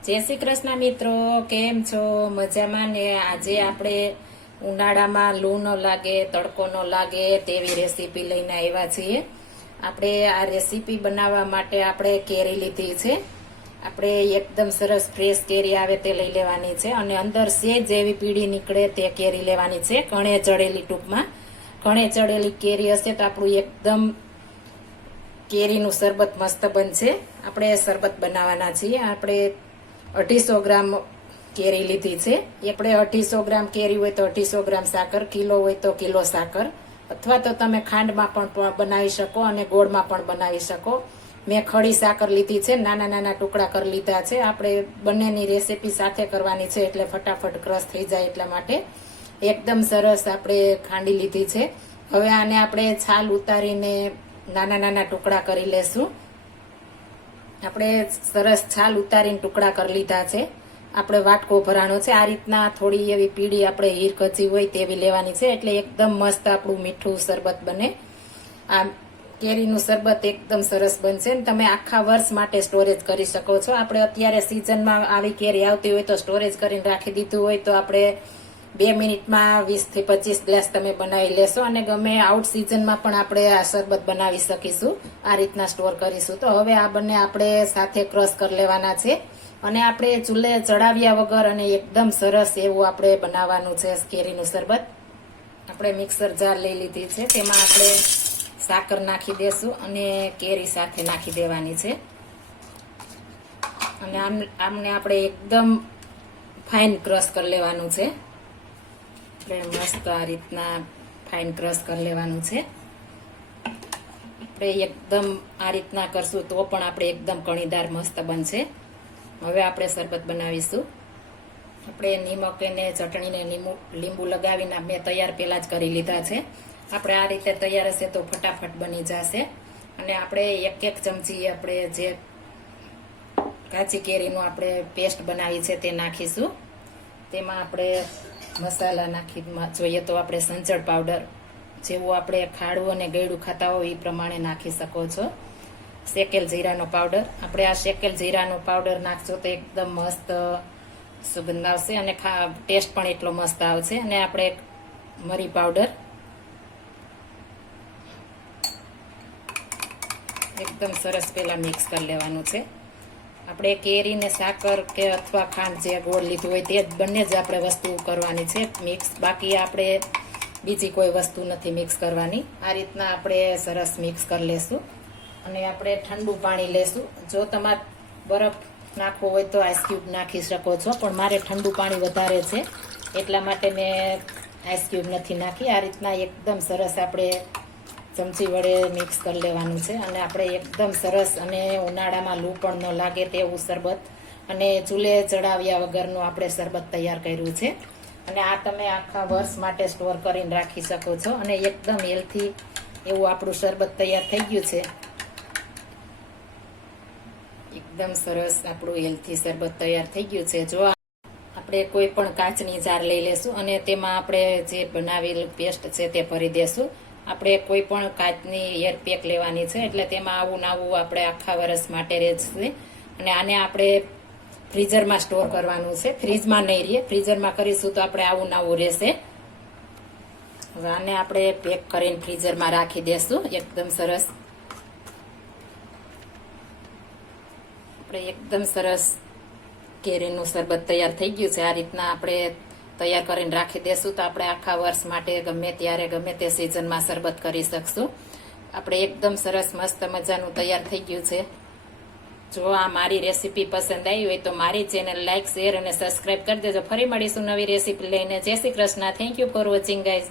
જય શ્રી કૃષ્ણ મિત્રો, કેમ છો? મજામાં ને? આજે આપણે ઉનાળામાં લૂ ન લાગે, તડકો ન લાગે તેવી રેસીપી લઈને આવ્યા છીએ. આપણે આ રેસીપી બનાવવા માટે આપણે કેરી લીધી છે. આપણે એકદમ સરસ ફ્રેશ કેરી આવે તે લઈ લેવાની છે અને અંદર સેજ જેવી પીળી નીકળે તે કેરી લેવાની છે. ઘણે ચડેલી, ટૂંકમાં ઘણે ચડેલી કેરી હશે તો આપણું એકદમ કેરીનું શરબત મસ્ત બનશે. આપણે શરબત બનાવવાના છીએ. આપણે 250 ગ્રામ કેરી લીધી છે. આપણે 250 ગ્રામ કેરી હોય તો 250 ગ્રામ સાકર, કિલો હોય તો કિલો સાકર, અથવા તો તમે ખાંડમાં પણ બનાવી શકો અને ગોળમાં પણ બનાવી શકો. મેં ખડી સાકર લીધી છે, નાના નાના ટુકડા કરી લીધા છે. આપણે બંનેની રેસીપી સાથે કરવાની છે એટલે ફટાફટ ક્રશ થઈ જાય એટલા માટે એકદમ સરસ આપણે ખાંડી લીધી છે. હવે આને આપણે છાલ ઉતારીને નાના નાના ટુકડા કરી લેશું. આપણે સરસ છાલ ઉતારીને ટુકડા કરી લીધા છે. આપણે વાટકો ભરાણો છે. આ રીતના થોડી એવી પીળી આપણે હીર કચી હોય તેવી લેવાની છે એટલે એકદમ મસ્ત આપણું મીઠું શરબત બને. આ કેરીનું શરબત એકદમ સરસ બનશે ને તમે આખા વર્ષ માટે સ્ટોરેજ કરી શકો છો. આપણે અત્યારે સિઝનમાં આવી કેરી આવતી હોય તો સ્ટોરેજ કરીને રાખી દીધું હોય તો આપણે 2 મિનિટમાં 20 થી 25 ગ્લાસ તમે બનાવી લેશો અને ગમે આઉટ સિઝનમાં પણ આપણે આ શરબત બનાવી શકીશું. આ રીતના સ્ટોર કરીશું. તો હવે આ બંને આપણે સાથે ક્રશ કરી લેવાના છે અને આપણે ચૂલે ચડાવ્યા વગર અને એકદમ સરસ એવું આપણે બનાવવાનું છે કેરીનું શરબત. આપણે મિક્સર જાર લઈ લીધી છે, તેમાં આપણે સાકર નાખી દેશું અને કેરી સાથે નાખી દેવાની છે અને આમને આપણે એકદમ ફાઇન ક્રશ કરી લેવાનું છે. આપણે મસ્ત આ રીતના ફાઇન ક્રશ કરી લેવાનું છે. આપણે એકદમ આ રીતના કરશું તો પણ આપણે એકદમ કણીદાર મસ્ત બનશે. હવે આપણે શરબત બનાવીશું. આપણે નિમક અને ચટણીને લીંબુ લગાવીને મેં તૈયાર પહેલા જ કરી લીધા છે. આપણે આ રીતે તૈયાર હશે તો ફટાફટ બની જશે. અને આપણે એક ચમચી આપણે જે કાચી કેરીનું આપણે પેસ્ટ બનાવી છે તે નાખીશું. તેમાં આપણે મસાલા નાખી જોઈએ તો આપણે સંચળ પાવડર, જેવું આપણે ખાડું અને ગળ્યું ખાતા હોય એ પ્રમાણે નાખી શકો છો. શેકેલ જીરાનો પાવડર, આપણે આ શેકેલ જીરાનો પાવડર નાખશો તો એકદમ મસ્ત સુગંધ આવશે અને ટેસ્ટ પણ એટલો મસ્ત આવશે. અને આપણે મરી પાવડર, એકદમ સરસ પેલા મિક્સ કરી લેવાનું છે. આપણે કેરી ને સાકર કે અથવા ખાંડ જે ગોળ લીધું હોય તે જ બંને જ આપણે વસ્તુ કરવાની છે મિક્સ. બાકી આપણે બીજી કોઈ વસ્તુ નથી મિક્સ કરવાની. આ રીતના આપણે સરસ મિક્સ કરી લેશું અને આપણે ઠંડુ પાણી લેશું. જો તમારે બરફ નાખવો હોય તો આઈસ ક્યુબ નાખી શકો છો, પણ મારે ઠંડુ પાણી વધારે છે એટલા માટે મેં આઈસ ક્યુબ નથી નાખી. આ રીતના એકદમ સરસ આપણે ચમચી વડે મિક્સ કરી લેવાનું છે અને આપણે એકદમ સરસ અને ઉનાળામાં લૂ પણ ન લાગે તેવું શરબત અને ચૂલે ચડાવ્યા વગરનું આપણે શરબત તૈયાર કર્યું છે. અને આ તમે આખા વર્ષ માટે સ્ટોર કરીને રાખી શકો છો અને એકદમ હેલ્થી એવું આપણું શરબત તૈયાર થઈ ગયું છે. એકદમ સરસ આપણું હેલ્થી શરબત તૈયાર થઈ ગયું છે. જો આપણે કોઈ પણ કાચની જાર લઈ લેશું અને તેમાં આપણે જે બનાવેલું પેસ્ટ છે તે ભરી દેશું. આપણે કોઈ પણ કાચની એર પેક લેવાની છે એટલે તેમાં આવું નાવું આપણે આખા વર્ષ માટે રહેશે. અને આને આપણે ફ્રીઝરમાં સ્ટોર કરવાનું છે, ફ્રીજમાં નહીં રહે. ફ્રીઝરમાં કરીશું તો આપણે આવું નાવું રહેશે. હવે આને આપણે પેક કરીને ફ્રીઝરમાં રાખી દેશું. એકદમ સરસ આપણે એકદમ સરસ કેરીનું શરબત તૈયાર થઈ ગયું છે. આ રીતના આપણે તૈયાર કરીને રાખી દેશું તો આપણે આખા વર્ષ માટે ગમે ત્યારે ગમે તે સિઝનમાં શરબત કરી શકશું. આપણે એકદમ સરસ મસ્ત મજાનું તૈયાર થઈ ગયું છે. જો આ મારી રેસીપી પસંદ આવી હોય તો મારી ચેનલ લાઈક, શેર અને સબસ્ક્રાઈબ કરી દેજો. ફરી મળીશું નવી રેસીપી લઈને. જય Shri Krishna. Thank you for watching guys.